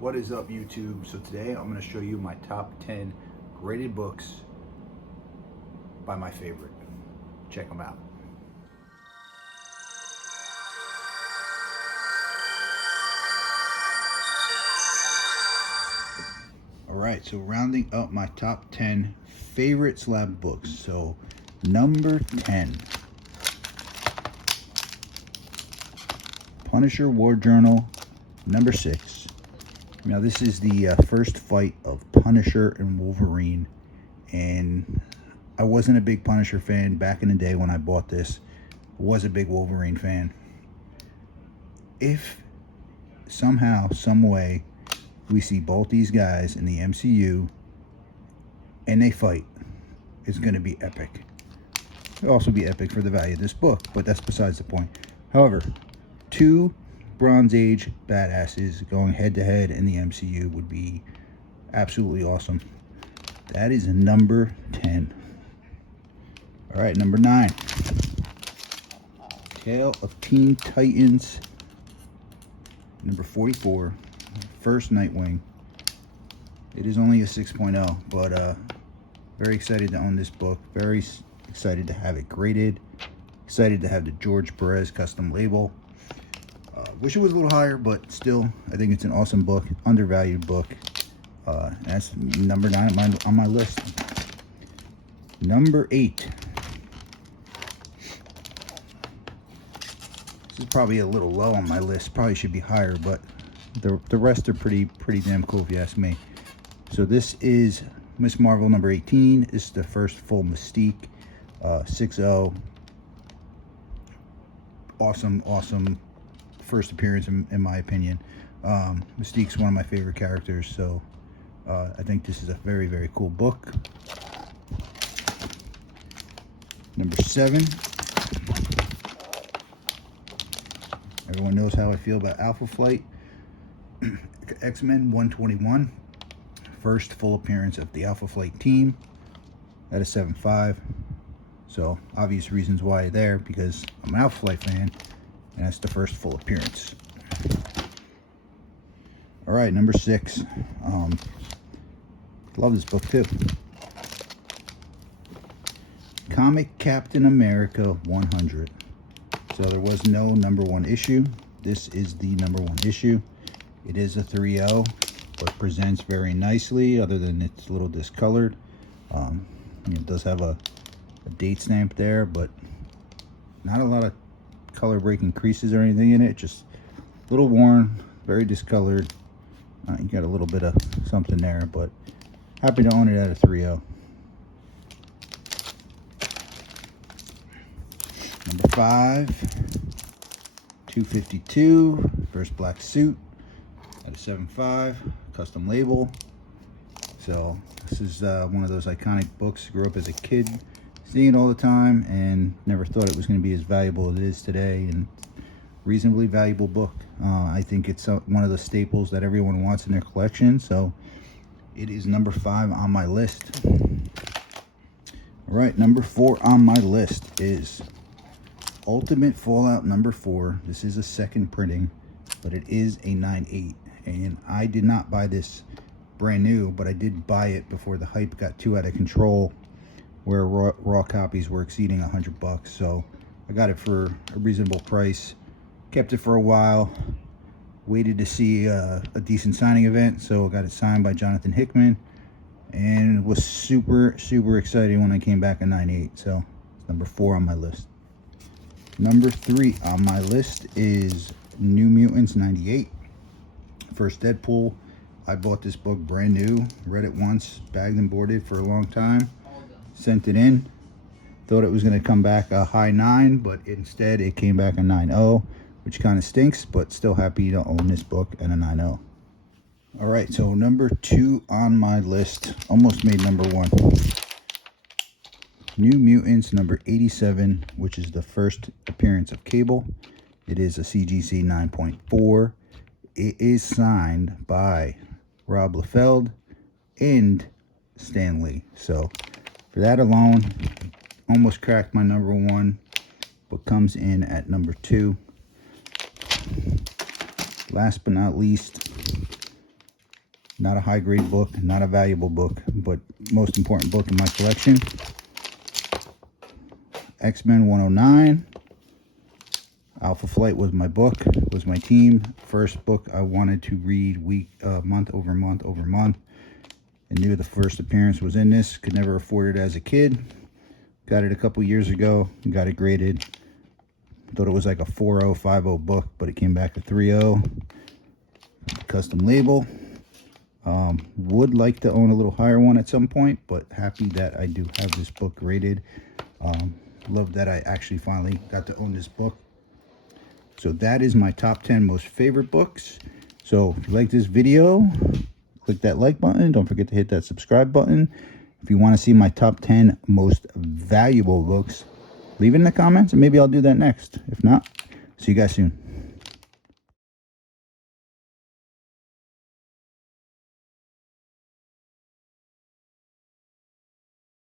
What is up, YouTube? So today I'm going to show you my top 10 graded books by my favorite. Check them out. Alright, so rounding up my top 10 favorite slab books. So number 10, Punisher War Journal, number 6. Now this is the first fight of Punisher and Wolverine, and I wasn't a big Punisher fan back in the day when I bought this. I was a big Wolverine fan. If somehow, some way, we see both these guys in the MCU and they fight, it's going to be epic. It'll also be epic for the value of this book, but that's besides the point. However, two Bronze Age badasses going head to head in the MCU would be absolutely awesome. That is number 10. All right, number 9, Tale of Teen Titans, number 44, first Nightwing. It is only a 6.0, but very excited to own this book. Very excited to have it graded. Excited to have the George Perez custom label. Wish it was a little higher, but still, I think it's an awesome book, undervalued book. That's number 9 on my list. Number 8. This is probably a little low on my list. Probably should be higher, but the rest are pretty damn cool if you ask me. So this is Miss Marvel number 18. This is the first full Mystique, 6.0. Awesome first appearance in my opinion. Mystique's one of my favorite characters, so I think this is a very cool book. Number 7. Everyone knows how I feel about Alpha Flight. X-Men 121. First full appearance of the Alpha Flight team at a 7.5. So obvious reasons why there, because I'm an Alpha Flight fan, and that's the first full appearance. All right, number 6. Love this book too. Comic Captain America 100. So there was no number 1 issue. This is the number 1 issue. It is a 3.0, but presents very nicely, other than it's a little discolored. It does have a date stamp there, but not a lot of color breaking creases or anything in it. Just a little worn, very discolored. You got a little bit of something there, but happy to own it at a 3.0. Number 5, 252, first black suit at a 7.5, custom label. So this is one of those iconic books. Grew up as a kid seeing it all the time and never thought it was going to be as valuable as it is today, and reasonably valuable book. I think it's one of the staples that everyone wants in their collection, so it is number 5 on my list. All right, number 4 on my list is Ultimate Fallout number 4. This is a second printing, but it is a 9.8, and I did not buy this brand new, but I did buy it before the hype got too out of control, where raw copies were exceeding $100. So I got it for a reasonable price, kept it for a while, waited to see a decent signing event, so I got it signed by Jonathan Hickman, and it was super exciting when I came back at 9.8. So it's number 4 on my list. Number 3 on my list is New Mutants 98, first Deadpool. I bought this book brand new, read it once, bagged and boarded for a long time, sent it in, thought it was going to come back a high 9, but instead it came back a 9.0, which kind of stinks, but still happy to own this book at a 9.0. All right, so number 2 on my list, almost made number 1. New Mutants number 87, which is the first appearance of Cable. It is a CGC 9.4. It is signed by Rob Liefeld and Stan Lee. So for that alone, almost cracked my number 1, but comes in at number 2. Last but not least, Not a high grade book, not a valuable book, but most important book in my collection. X-Men 109. Alpha Flight was my book, was my team. First book I wanted to read month over month over month. I knew the first appearance was in this. Could never afford it as a kid. Got it a couple years ago. Got it graded. Thought it was like a 4.0, 5.0 book, but it came back a 3.0. Custom label. Would like to own a little higher one at some point, but happy that I do have this book graded. Love that I actually finally got to own this book. So that is my top 10 most favorite books. So if you like this video, click that like button. Don't forget to hit that subscribe button. If you want to see my top 10 most valuable books, leave it in the comments and maybe I'll do that next. If not, see you guys soon.